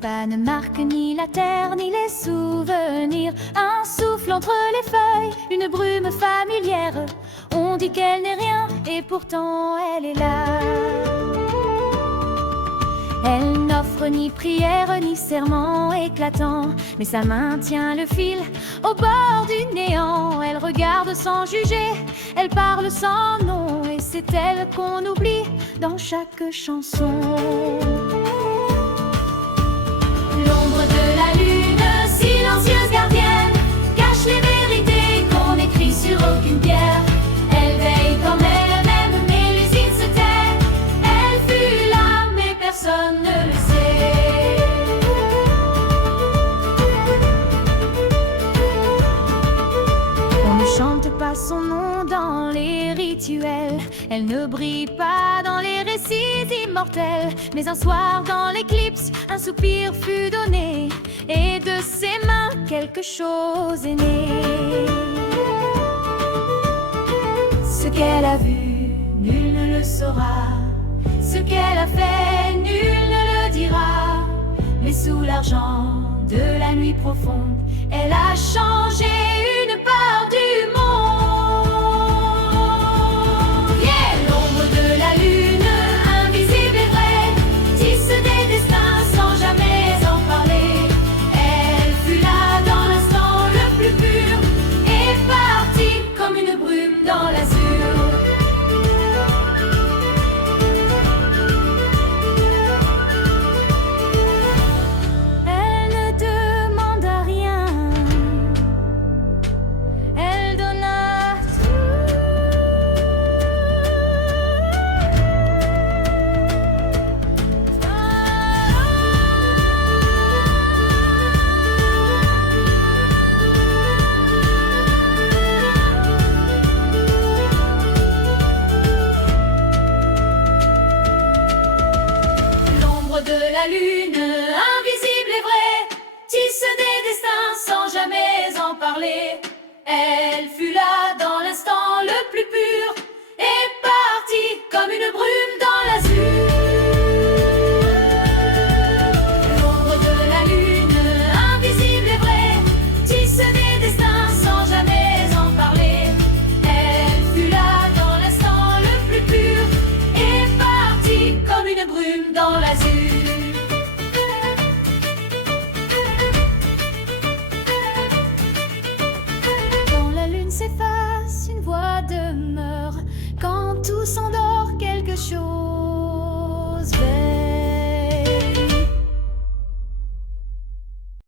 pas ne marquent ni la terre ni les souvenirs. Un souffle entre les feuilles, une brume familière. On dit qu'elle n'est rien et pourtant elle est là. Elle n'offre ni prière ni serment éclatant, mais sa main tient le fil au bord du néant. Elle regarde sans juger, elle parle sans nom, et c'est elle qu'on oublie dans chaque chanson. L'ombre de la lune, silencieuse gardienne, cache les vérités qu'on écrit sur aucune pierre. Elle veille comme elle-même, mais l'usine se tait. Elle fut là, mais personne ne le sait. On ne chante pas son nom dans les rituels. Elle ne brille pas dans les récits immortels. Mais un soir dans l'éclipse, un soupir fut donné, et de ses mains quelque chose est né. Ce qu'elle a vu, nul ne le saura. Ce qu'elle a fait, nul ne le dira. Mais sous l'argent de la nuit profonde, elle a changé une part du monde. Yeah! L'ombre de la lune, invisible et vraie, tisse des destins sans jamais en parler. Elle fut là dans l'instant le plus pur, et partie comme une brume dans l'azur. De la lune, invisible et vraie, tisse des destins sans jamais en parler. Elle fut là dans l'instant